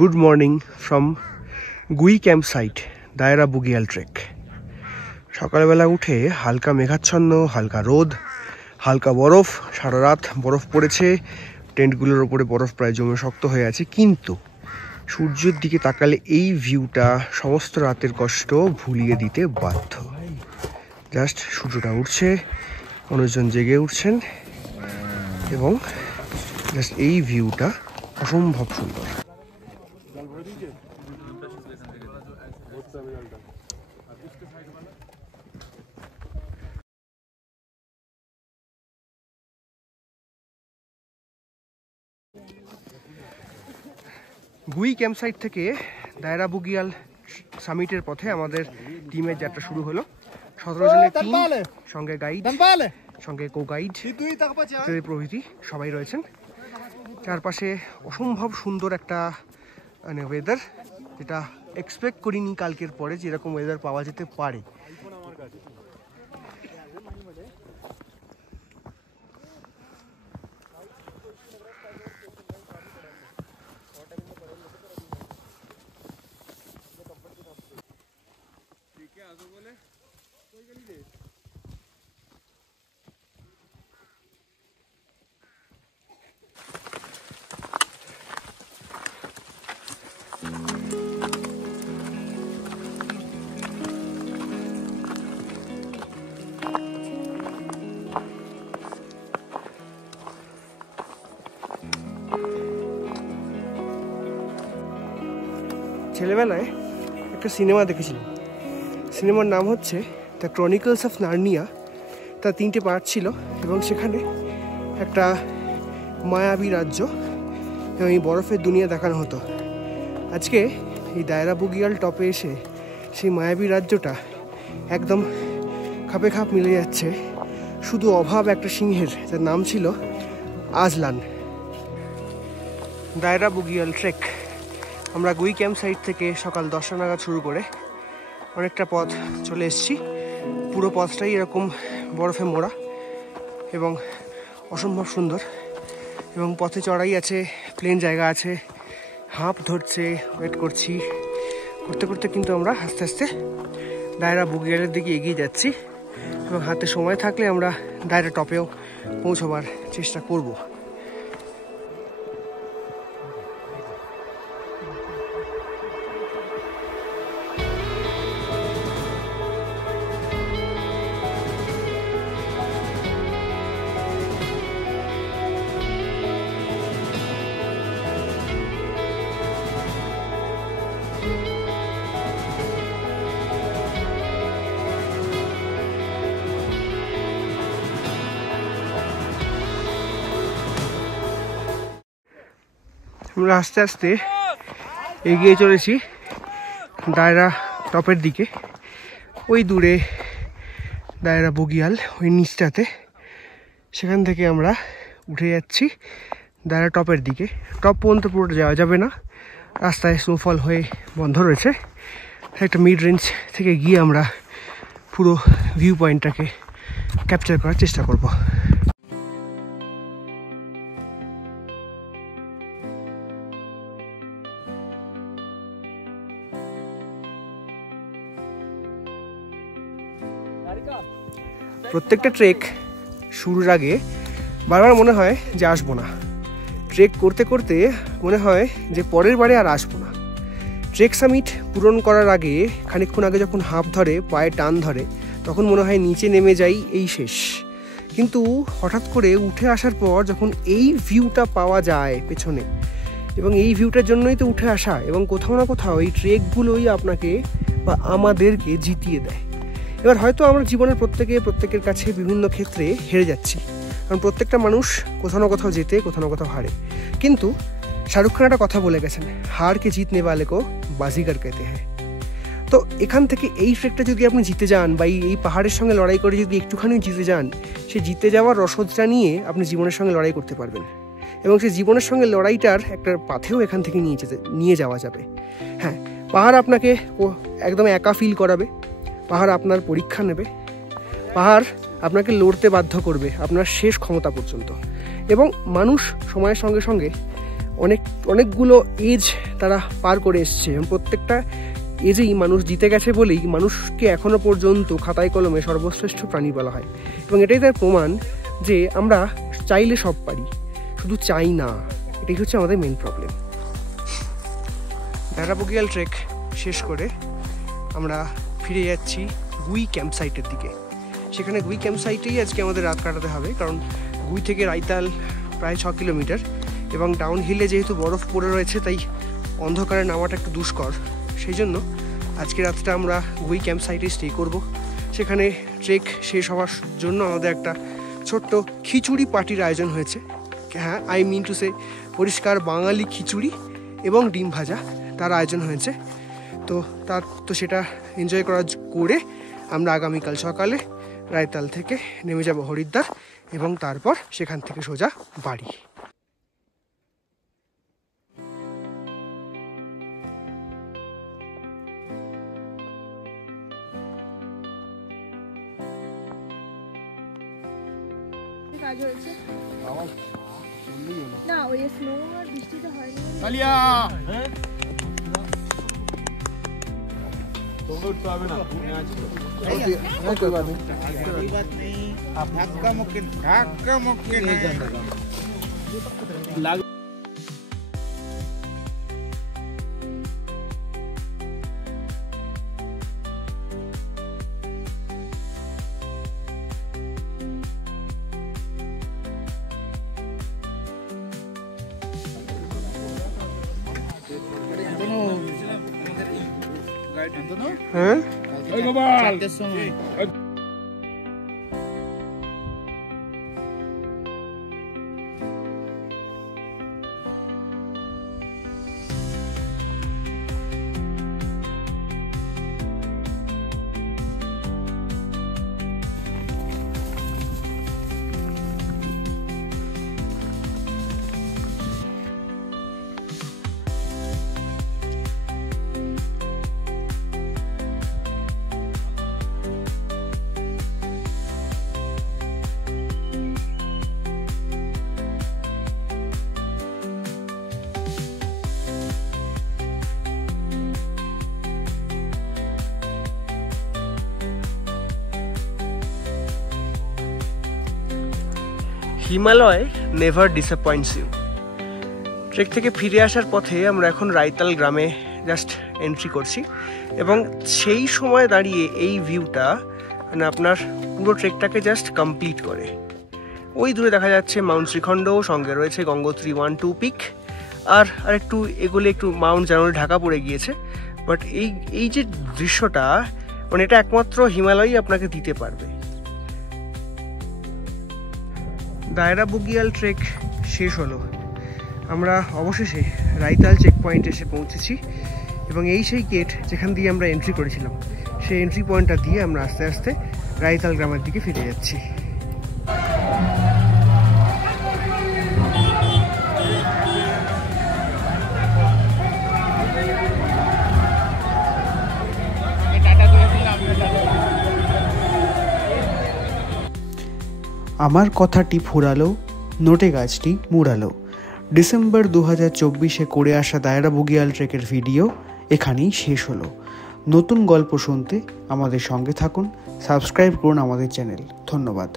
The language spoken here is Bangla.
Good morning from Gui campsite, Daira Bugial Trek. সকালবেলা উঠে হালকা মেঘাচ্ছন্ন, হালকা রোদ, হালকা বরফ, সারা রাত বরফ পড়েছে, টেন্টগুলোর উপরে বরফ প্রায় জমে শক্ত হয়ে আছে, কিন্তু সূর্যের দিকে তাকালে এই ভিউটা সমস্ত রাতের কষ্ট ভুলিয়ে দিতে বাধ্য। জাস্ট সূর্যটা উঠছে, মানুষজন জেগে উঠছেন এবং জাস্ট এই ভিউটা অসম্ভব সুন্দর। গুই ক্যাম্পসাইট থেকে দায়রা বুগিয়াল সামিটের পথে আমাদের টিমের যাত্রা শুরু হলো। 17 জনের টিম, সঙ্গে গাইড, সঙ্গে কো গাইড প্রভৃতি সবাই রয়েছেন। চারপাশে অসম্ভব সুন্দর একটা ওয়েদার, যেটা এক্সপেক্ট করিনি কালকের পরে যে এরকম ওয়েদার পাওয়া যেতে পারে। ছেলেবেলায় একটা সিনেমা দেখেছিলাম, সিনেমার নাম হচ্ছে দ্য ক্রনিকলস অফ নার্নিয়া। তার 3টে পার্ট ছিল এবং সেখানে একটা মায়াবী রাজ্য এবং এই বরফের দুনিয়া দেখানো হতো। আজকে এই দায়রা বুগিয়াল টপে এসে সেই মায়াবী রাজ্যটা একদম খাপে খাপ মিলে যাচ্ছে, শুধু অভাব একটা সিংহের, যার নাম ছিল আজলান। দায়রা বুগিয়াল ট্রেক আমরা গুই ক্যাম্প সাইট থেকে সকাল 10টা নাগাদ শুরু করে অনেকটা পথ চলে এসেছি। পুরো পথটাই এরকম বরফে মোড়া এবং অসম্ভব সুন্দর, এবং পথে চড়াই আছে, প্লেন জায়গা আছে, হাঁপ ধরছে, ওয়েট করছি, করতে করতে কিন্তু আমরা আস্তে আস্তে দায়রা বুগিয়ালের দিকে এগিয়ে যাচ্ছি এবং হাতে সময় থাকলে আমরা দায়রা টপেও পৌঁছবার চেষ্টা করব। আমরা আস্তে আস্তে এগিয়ে চলেছি দায়রা টপের দিকে। ওই দূরে দায়রা বুগিয়াল, ওই নিচটাতে, সেখান থেকে আমরা উঠে যাচ্ছি দায়রা টপের দিকে। টপ পর্যন্ত পুরোটা যাওয়া যাবে না, রাস্তায় স্নোফল হয়ে বন্ধ রয়েছে। একটা মিড রেঞ্জ থেকে গিয়ে আমরা পুরো ভিউ পয়েন্টটাকে ক্যাপচার করার চেষ্টা করব। প্রত্যেকটা ট্রেক শুরুর আগে বারবার মনে হয় যে আসবো না। ট্রেক করতে করতে মনে হয় যে পরের বারে আর আসবো না। ট্রেক সামিট পূরণ করার আগে, খানিকক্ষণ আগে যখন হাঁপ ধরে, পায়ে টান ধরে, তখন মনে হয় নিচে নেমে যাই, এই শেষ। কিন্তু হঠাৎ করে উঠে আসার পর যখন এই ভিউটা পাওয়া যায় পেছনে, এবং এই ভিউটার জন্যই তো উঠে আসা, এবং কোথাও না কোথাও এই ট্রেকগুলোই আপনাকে বা আমাদেরকে জিতিয়ে দেয়। এবার হয়তো আমরা জীবনের প্রত্যেকের কাছে বিভিন্ন ক্ষেত্রে হেরে যাচ্ছি, কারণ প্রত্যেকটা মানুষ কোথাও না কোথাও জেতে, কোথাও না কোথাও হারে। কিন্তু শাহরুখ খান একটা কথা বলে গেছেন, হারকে জিতনে वाले को बाजीगर कहते हैं। তো এখান থেকে এই ট্রেকটা যদি আপনি জিতে যান, বা এই পাহাড়ের সঙ্গে লড়াই করে যদি একটুখানি জিতে যান, সে জিতে যাওয়ার রসদটা নিয়ে আপনি জীবনের সঙ্গে লড়াই করতে পারবেন, এবং সেই জীবনের সঙ্গে লড়াইটার একটা পাথেও এখান থেকে নিয়ে যাওয়া যাবে। হ্যাঁ, পাহাড় আপনাকে একদম একা ফিল করাবে, পাহাড় আপনার পরীক্ষা নেবে, পাহাড় আপনাকে লড়তে বাধ্য করবে আপনার শেষ ক্ষমতা পর্যন্ত। এবং মানুষ সময়ের সঙ্গে সঙ্গে অনেকগুলো এজ তারা পার করে এসছে এবং প্রত্যেকটা এজেই মানুষ জিতে গেছে বলেই মানুষকে এখনও পর্যন্ত খাতায় কলমে সর্বশ্রেষ্ঠ প্রাণী বলা হয়। এবং এটাই তার প্রমাণ যে আমরা চাইলে সব পারি, শুধু চাই না। এটাই হচ্ছে আমাদের মেন প্রবলেম। দায়রা বগিয়াল ট্রেক শেষ করে আমরা ফিরে যাচ্ছি গুই ক্যাম্পসাইটের দিকে। সেখানে গুই ক্যাম্পসাইটেই আজকে আমাদের রাত কাটাতে হবে, কারণ গুই থেকে রাইতাল প্রায় 6 কিলোমিটার এবং ডাউন হিলে যেহেতু বরফ পড়ে রয়েছে তাই অন্ধকারে নামাটা একটু দুষ্কর। সেই জন্য আজকে রাতটা আমরা গুই ক্যাম্পসাইটে স্টে করব। সেখানে ট্রেক শেষ হওয়ার জন্য আমাদের একটা ছোট্ট খিচুড়ি পার্টির আয়োজন হয়েছে। হ্যাঁ, আই মিন টু সে পরিষ্কার বাঙালি খিচুড়ি এবং ডিম ভাজা তার আয়োজন হয়েছে। তো সেটা এনজয় করে আমরা আগামীকাল সকালে রায়তাল থেকে নেমে যাব হরিদ্বার এবং তারপর সেখান থেকে সোজা বাড়ি। কাজ হয়েছে না, ওই স্নো আর বৃষ্টিতে হয়নি। হ্যাঁ, Himalaya never disappoints you. Trek থেকে ফিরে আসার পথে আমরা এখন রায়তাল গ্রামে জাস্ট এন্ট্রি করছি এবং সেই সময় দাঁড়িয়ে এই ভিউটা মানে আপনার পুরো ট্রেকটাকে জাস্ট কমপ্লিট করে। ওই দূরে দেখা যাচ্ছে মাউন্ট শ্রীখণ্ড, সঙ্গে রয়েছে গঙ্গোত্রী 1-2 পিক, আর একটু এগুলো একটু মাউন্ট জানুয়ারি ঢাকা পড়ে গিয়েছে। বাট এই যে দৃশ্যটা মানে এটা একমাত্র হিমালয়ই আপনাকে দিতে পারবে। দায়রা বগিয়াল ট্রেক শেষ হলো, আমরা অবশেষে রায়তাল চেক পয়েন্টে এসে পৌঁছেছি এবং এই সেই গেট যেখান দিয়ে আমরা এন্ট্রি করেছিলাম, সেই এন্ট্রি পয়েন্টটা দিয়ে আমরা আস্তে আস্তে রায়তাল গ্রামের দিকে ফিরে যাচ্ছি। আমার কথাটি ফুরালো, নোটে গাছটি মুড়ালো। ডিসেম্বর 2024 করে আসা দায়রা বগিয়াল ট্রেকের ভিডিও এখানেই শেষ হলো। নতুন গল্প শুনতে আমাদের সঙ্গে থাকুন, সাবস্ক্রাইব করুন আমাদের চ্যানেল। ধন্যবাদ।